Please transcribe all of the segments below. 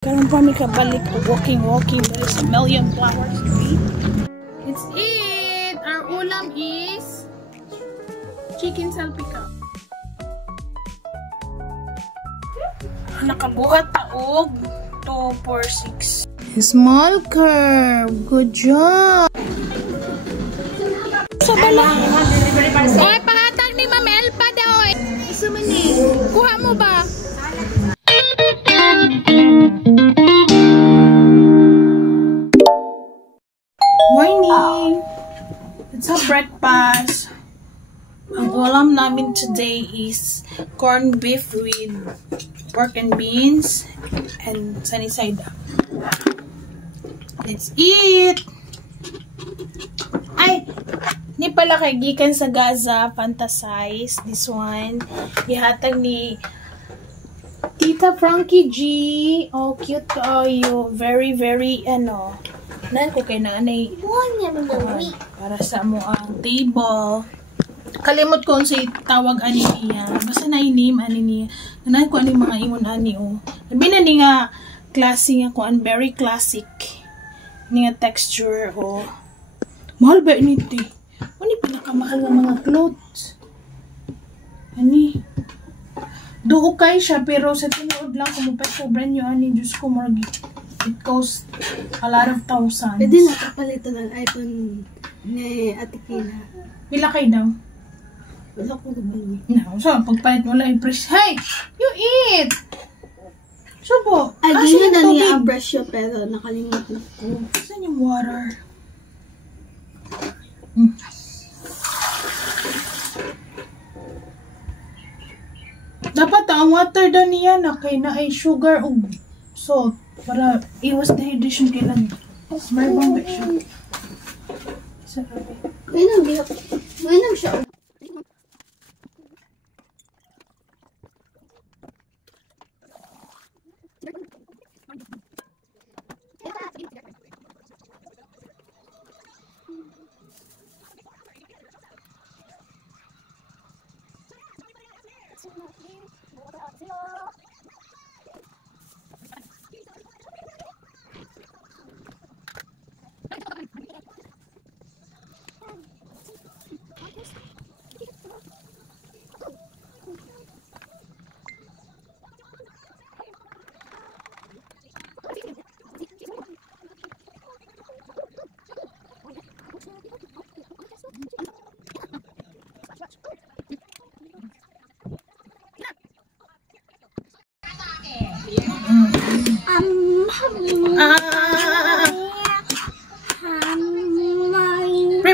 Karon pa mi kabalik walking. There's a million flowers to eat. It's it! Our ulam is chicken salpicon. Nakabuhat taog 2, 4, 6. Small curve. Good job. Sa bala. Oy, pahatag ni Ma'am Elpa daw. Isa man ni. Kuha mo ba? Morning! It's a breakfast. Ang ulam namin today is corned beef with pork and beans and sunny side up. Let's eat! Ay! Ni pala kay gikan sa Gaza, Fantasize. This one. Ihatag ni Tita Frankie G. Oh, cute kayo. Very, ano. Nan ko kay nanay para sa mo ang table. Kalimot ko si tawag ani niya. Basta na name ani niya. Nan ko ani mga ingon ani o. Labi na ni nga klase nga ko an very classic. Ni nga texture o. Mahal ba ini ti? Ani pinakamahal nga mga clothes. Ani duo kay siya pero sa tinuod lang kung pa-sobran nyo ani Diyos ko morgi. It costs a lot of thousands. Pwede na kapalitan ng iPhone ni Ate Kina. Pila kay daw? Wala ko gabali. No, so pagpalit wala i-press. Hey! You eat! Subo! Ay, ganyan na niya ang brush yun, pero nakalimut na ko. Saan yung water? Dapat ang water daw niya na kay na ay sugar o salt para iwas dehydration kay lang. May bang siya. Sarap. Ganyan siya.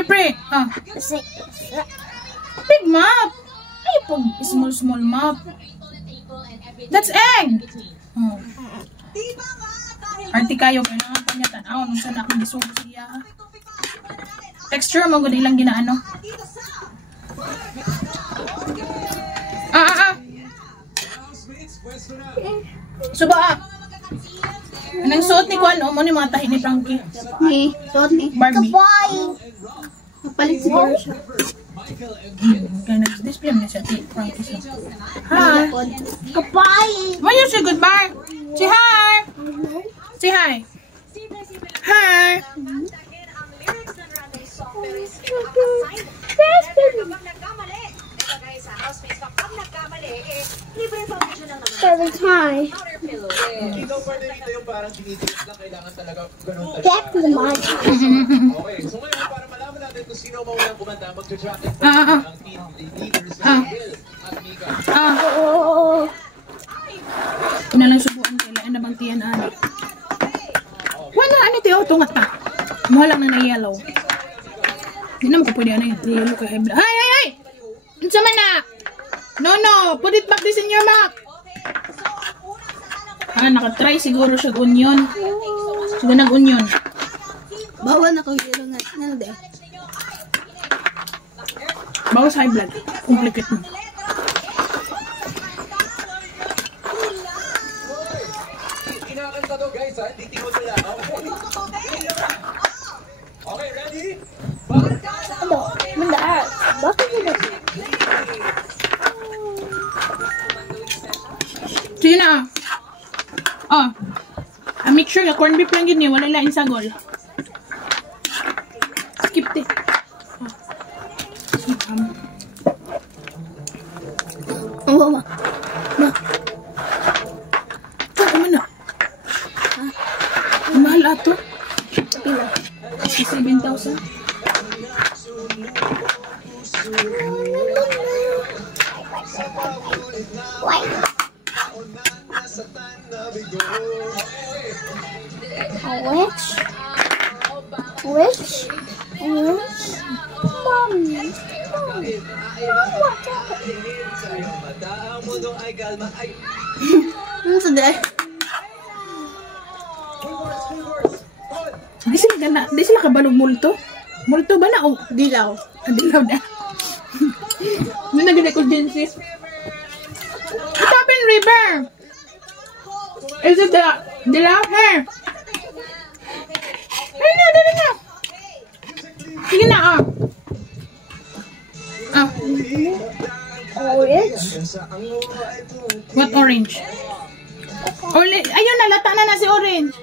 Pre. Big mouth. Ay, pag small mouth. That's egg. Oh. Arti kayo, kailangan pa niya tanaw nung saan akong isubo siya. Texture mo, gudi lang ginaano. Suba Anong suot ni Kwan? O mo ni mga tahi ni Frankie? Ni, suot ni Barbie. Kapalit siguro siya. Kaya nag-display mo na siya. Frankie siya. Hi! Kapay! Why you say goodbye? Say hi! Say hi! Hi! Sabi hi. Ikaw pwede dito yung parang binibigit lang, kailangan talaga ganun talaga. That's the mic. Okay, so ngayon para malaman natin kung sino maunang kumanta, mag-track ang team leaders na Will at Mika. Pinalang subuan kailan na bang tiyan ani. Wala ani tiyo tungat ta. Mo lang na yellow. Hindi naman ko pwede ano yung yellow kay hebla. Ay! Unsa man na? No, put it back this in your mouth. Nakatry siguro siya onion. Siguro nag-onion. Bawa na ko hero na. Ano de? Bawas high blood. Complicate mo. Kinakanta to guys ha, titingon nila. Okay, ready? Ano? Mandaan. Bakit yun natin? Sige na. Oh. Make sure ka corn beef lang yun eh. Wala lain sagol. Skip it. Oo, ma. Ma. Ito, naman na. Mahal ato. Pila. 7,000. Why? Which? Mommy. Ano sa day? Di sila kabalog multo. Multo ba na? Oh, Dilaw. dilaw na. Hindi na gina ko din sis. What happened, River? Is it the dilaw hair? Dali na. Sige na, ah. Ah. Orange? What orange? Ayun, nalata na si orange.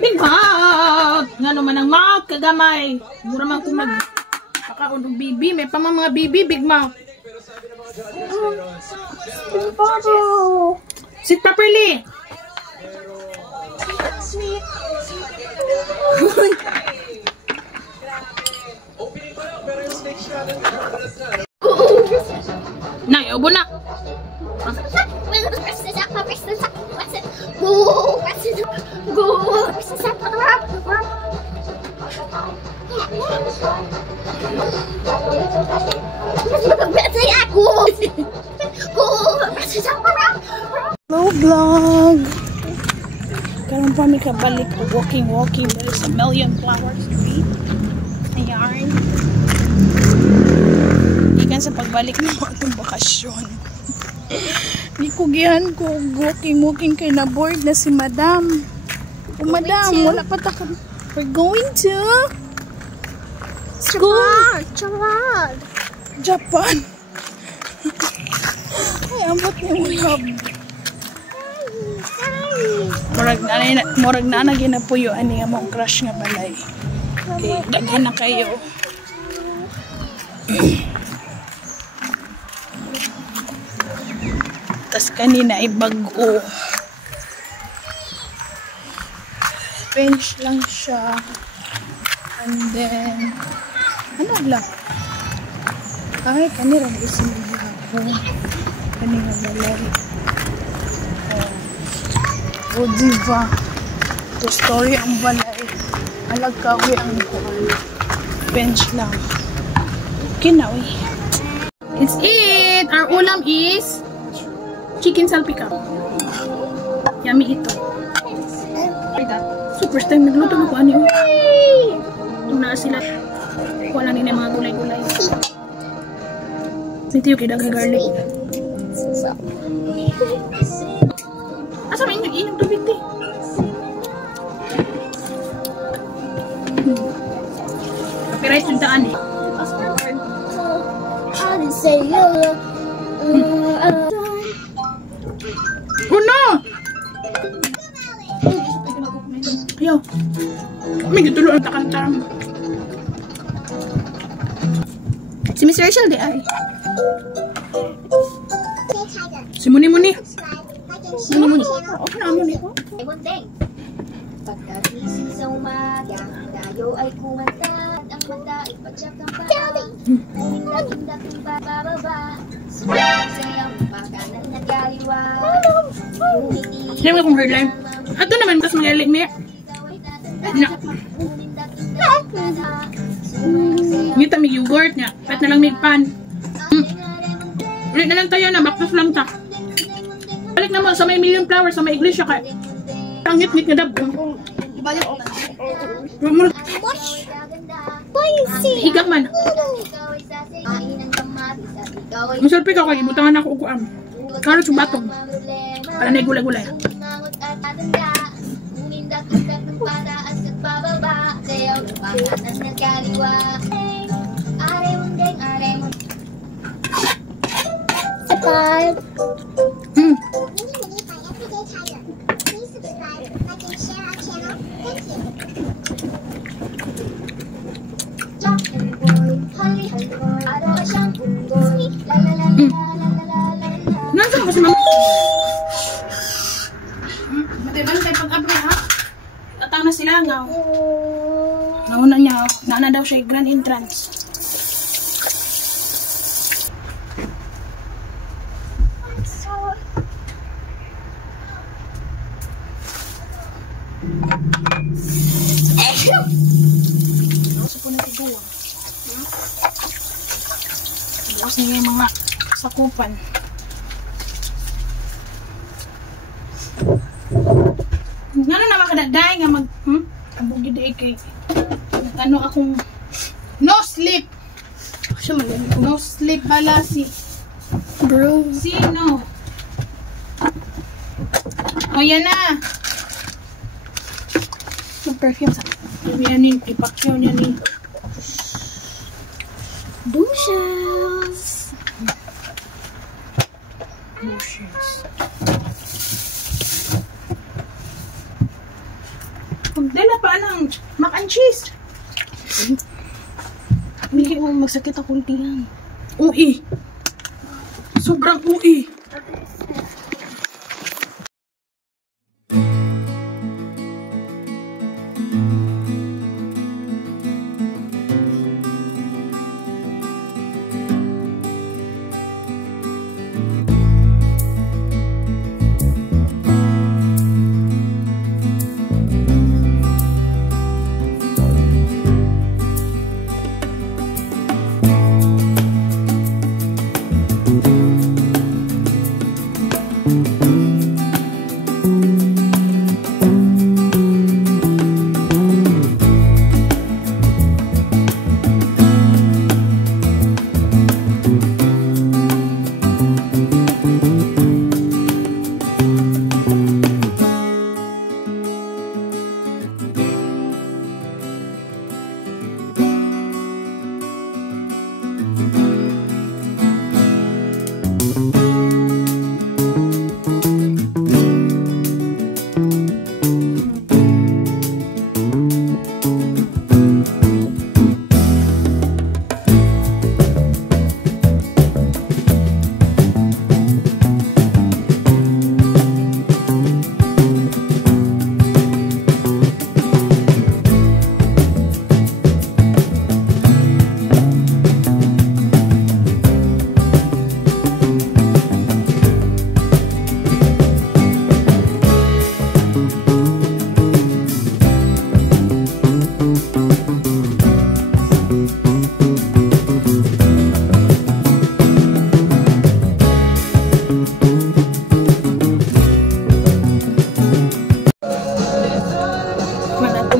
Big mouth! Nga naman ang mouth, kagamay. Mura man kung magkakaon ng bibi. May pa mga bibi, big mouth. Sit properly. Nay, ubo na. Hello vlog. Karon pa mi kabalik walking. There's a million flowers to eat. Ayan. Ikan sa pagbalik ng atong bakasyon. Di ko gihan ko walking kay na board na si Madam. Oh, Madam, wala pa ta ka. We're going to school. Japan. Ay, ambot niya mo love. Murag na ginapuyo ani nga mong crush nga balay. Okay, daghan na kayo. Tas kanina ay bago. Bench lang siya. And then ano lang? Ay, kanira isin ako. Kanina balay. Oh, diva. To story ang balay. Alagkawi ang buwan. Bench lang. Okay na, uy. It's it! Our ulam is chicken salpicap. Yummy ito. So, first time nagluto na ko ano yun. Ito na sila. Wala nila mga gulay-gulay. Ito yung kidang garlic. Asa may inyong tubig di? Copyright yung daan eh. Oh no! Ayaw. May gitulo ang takantang. Si Mr. Rachel di ay. Si Muni. Okay na, Muni. Pagkagising sa umaga, tayo ay kumanta. Ang mata ay patsak ang paa. Umindag-indag ang bababa. Sumasayaw pagkanan na galiwa. Hindi mo kong hardline. Ato naman, tas mag-alig niya. Ngita may yogurt niya. Pat na lang may pan. Ulit na lang tayo na, baktas lang ta. Balik na mo sa may million flowers sa may iglesia ka. Ang ngit-ngit nga dab. Higak man. Masalpi ka kay ibutangan ako uguam. Karot yung batong. Para na gulay-gulay. Subscribe. Matibantay pag-abri ha. Atang na sila nga. Nauna niya, naana daw siya grand entrance. Nasa po na tiguwa. Bukas na yung mga sakupan. Ngano na makadaday nga mag kabugid ay kay ano akong no sleep. No sleep bala si bro. Sino? O yan na. Mag-perfume sa. Yan ni ipakyaw niya ni Bushes. Bushes. Magdala pa ng mac and cheese. Hindi mo magsakit akong tiyan. Ui. Sobrang ui.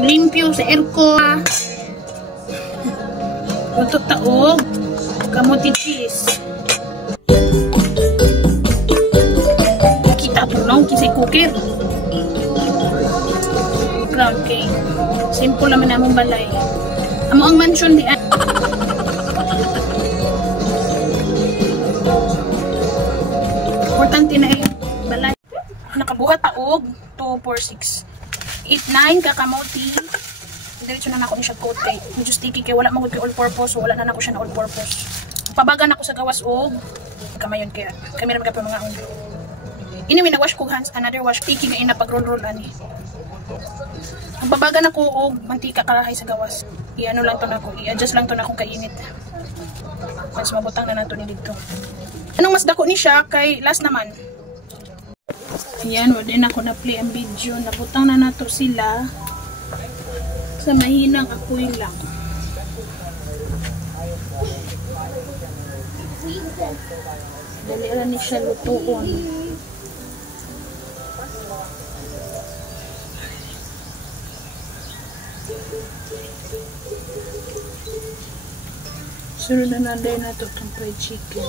Limpyo sa aircon. Untuk taog kamuti cheese. Kita tulong kisay cooker. Ground cake. Simple naman namong balay. Amo ang mansion di importante na balay. Nakabuhat taog 2, 4, 6. 8, 9 kakamuti. Diretso na ako ni siya coat kay medyo sticky kay wala magud kay all purpose so wala na nako siya na all purpose. Pabagan ako sa gawas og kamayon kaya kamera mga pa mga ulo. Ini na wash ko hands another wash sticky nga ina pag roll ani. Ang pabagan ako og mantika karahay sa gawas. Iano lang to nako, i-adjust lang to nako kay init. Mas mabutang na nato ni dito. Anong mas dako ni siya kay last naman. Ayan, wala na ako na-play ang video. Nabutang na nato sila sa mahinang apoy lang. Dali lang ni siya lutuon. Sunod na nanday na ito itong fried chicken.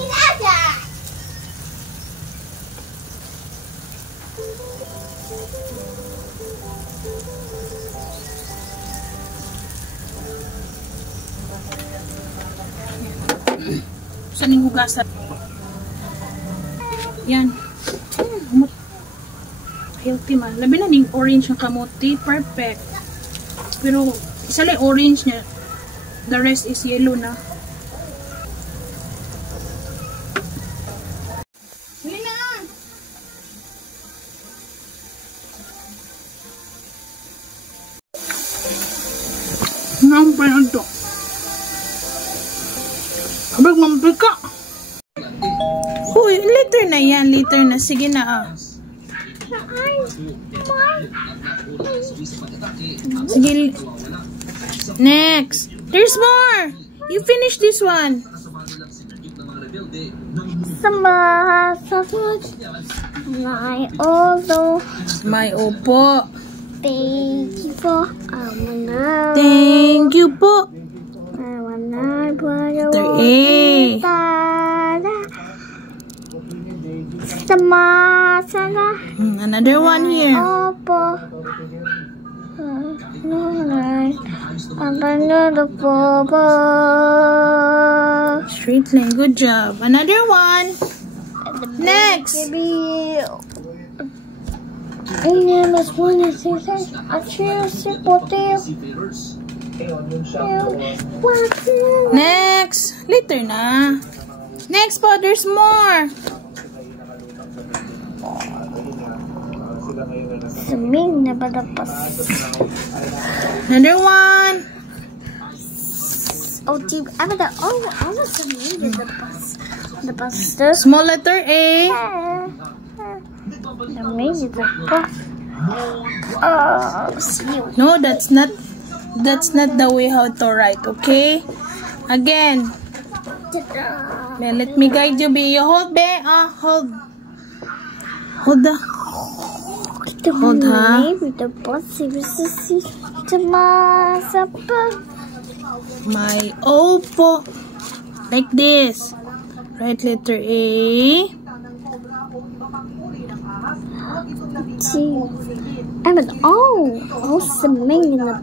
Saan yung hugasan? Yan. Healthy man. Labi na ning orange ng kamote. Perfect. Pero isa lang orange niya. The rest is yellow na. Ang paano to? Abag, mampil ka. Uy, later na yan. Later na. Sige na Sige. Next. There's more. You finish this one. My opo. Thank you po. Thank you po. Letter A. Another one here. Straight line. Good job. Another one. Next. Next. Later na. Next po. There's more. Another one. The bus. Small letter A. No, that's not the way how to write, okay? Again. Let me guide you, be. You hold, be. Hold. Hold, ha? My opo. Like this. Write letter A.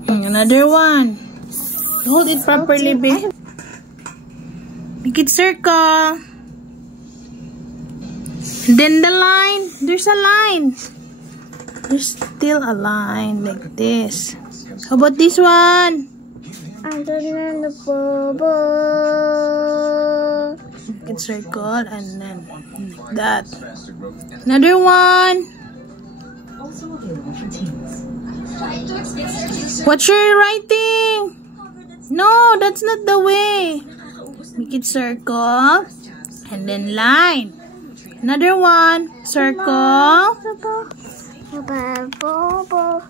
Another one. Hold it properly, babe. Make it circle. Then the line. There's a line. There's still a line like this. How about this one? Make it circle and then like that. Another one. What's your writing? No, that's not the way. Make it circle and then line. Another one. Circle.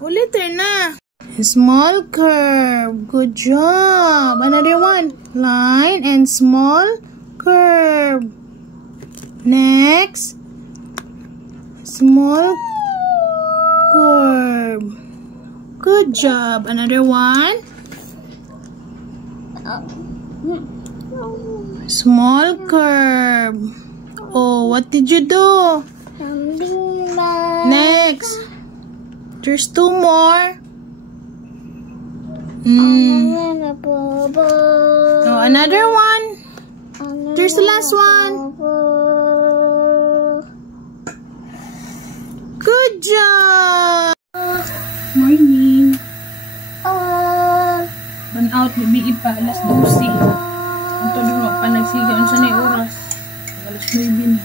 Ulitin na. Small curve. Good job. Another one. Line and small curve. Next. Small curve. Good job. Another one. Small curve. Oh, what did you do? Next. There's two more. Oh, another one. There's the last one. Good job. Morning. Run out, maybe ipa alas 12. Ito duro pa nagsiga unsa nay oras. Alas 9 na.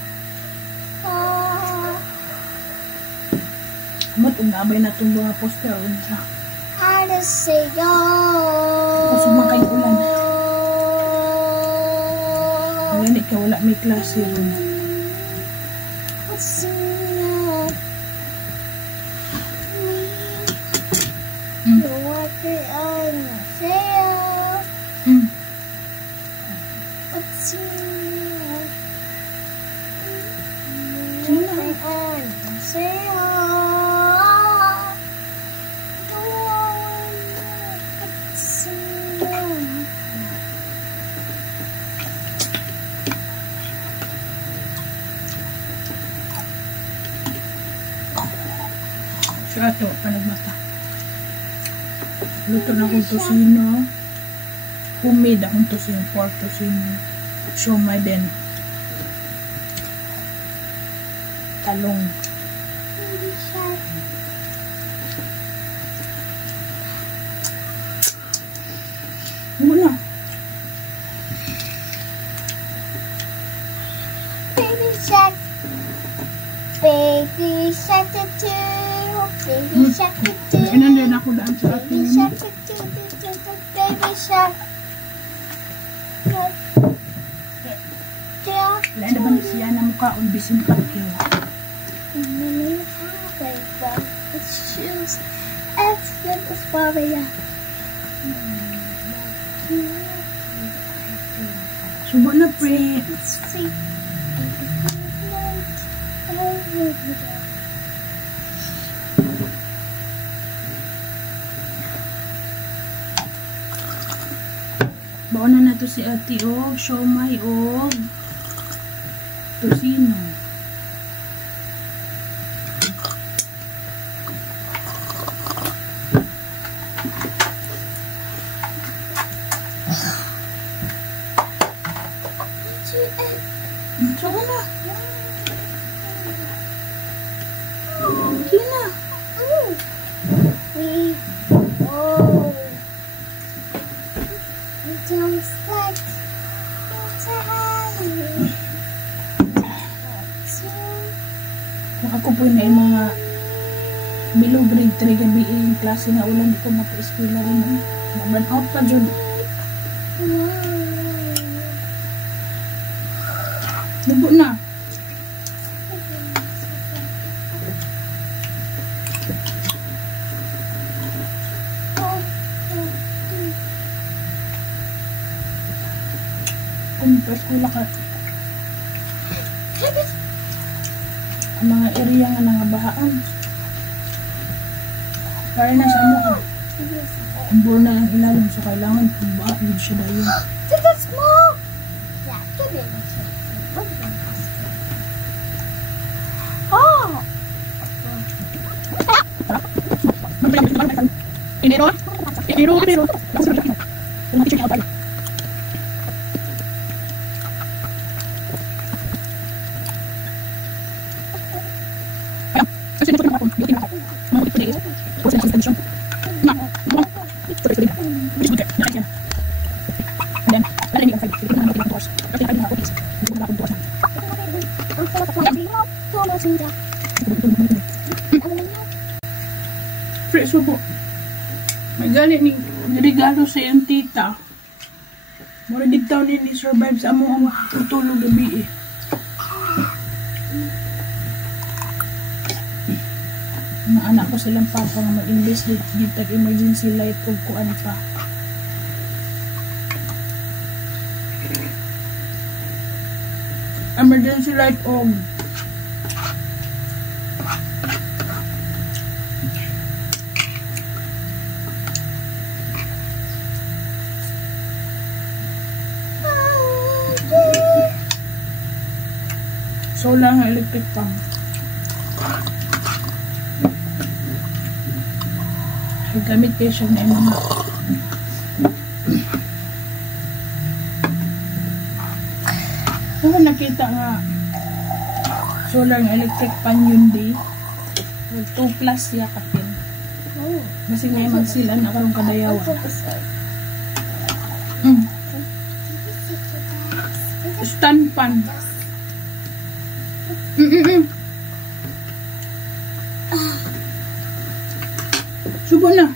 Amat ungabay na tong mga poster unsa. Pasok man kayo ulan. Wala ni ka wala may klase ron. Ato, panagmata. Luto na akong tosino. Humid akong tosino. Pork tosino. Siomay din. Talong. Muna. Baby shark. Baby shark tattoo. Baby shark tattoo. Inandiyan ako daan sa akin. Baby shark tattoo. baby shark. Wala naman siya na mukha on bisin ka kaya. Its shoes as good as Barbara. Subo na pre. Sweet. Baon na to si ate o. Siomay o. Tosino. Saka na. Sige na. Oh. It sounds like it's a holiday. Kung ako po na yung mga below grade 3 gabi yung klase nga ulan dito mapa-eskwela rin eh. Naban out pa dyan. Lubo na. Kung pa-eskwela ka ang mga area nga nangabahaan. Para na sa mo ah. Umbur na ang ilalim so kailangan pumbaha yun siya dayon. That's small. Yeah, give it a check. Oh. Pero. Preso po. May galing ni regalo sa iyong tita. Mura digtaw ni survive sa among tutulog gabi eh. Mga anak ko silang papa nga mag-invest dito emergency light o kuan pa. Emergency light o solar nga electric pump. Gamit kayo siya na mga kung nakita nga solar nga electric pan yun di 2 plus siya kapin kasi nga magsilan na karong kadayawa stand pan subo na.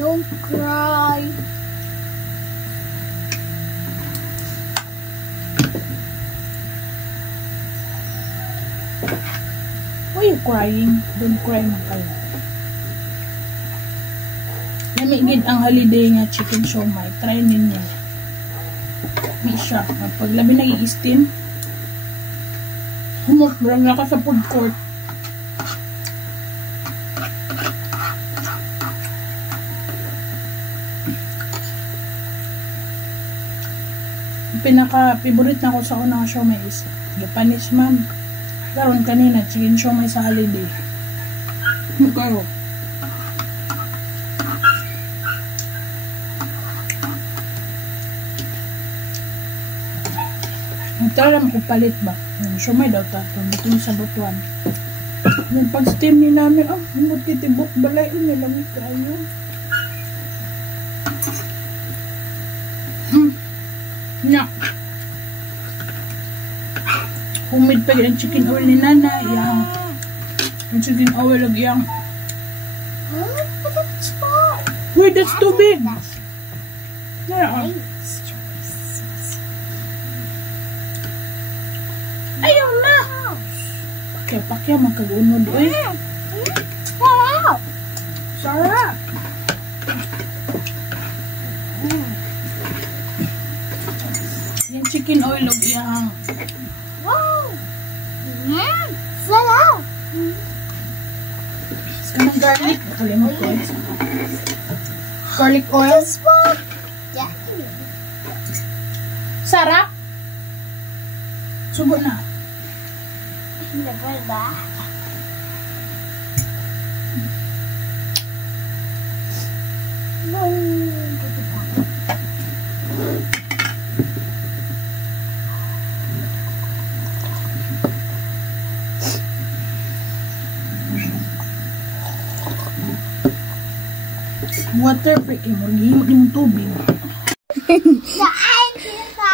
Don't cry. Why are you crying? Don't cry na kayo. Namigid ang holiday nga chicken siomai. Try ninyo. May siya. Pag labi nag-i-steam, humot-brang na ka sa food court. Pinaka-favorite na ko sa unang siomai is Japanese man. Karon kanina, chicken siomai sa holiday. Mukaro. Tara mo palit ba? Siomai daw ta. Ito sa butuan. Yung pag-steam ni namin, humot kitibok balay. Nalamig kayo. Nya. Humid pa yung chicken oil ni nanay. Ang chicken oil lagi yang. Huh? But that's small. Wait, that's too big. Yeah. Ayaw na. Pakya magkagunod eh. Sarap. Sarap. Yung chicken oil og iyang. Wow. Sarap. Kanang garlic. Nakalimot ko. Garlic oil. Yeah. Sarap. Subo na. Hindi ba? Water break. Himot ni mong tubig.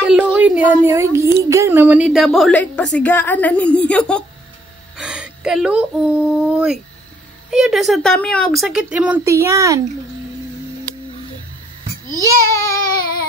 Kaluin niya niyo. Gigang naman ni Davao like pasigaan na ninyo. Kaluoy. Ayaw da sa tami magsakit imong tiyan. Yeah!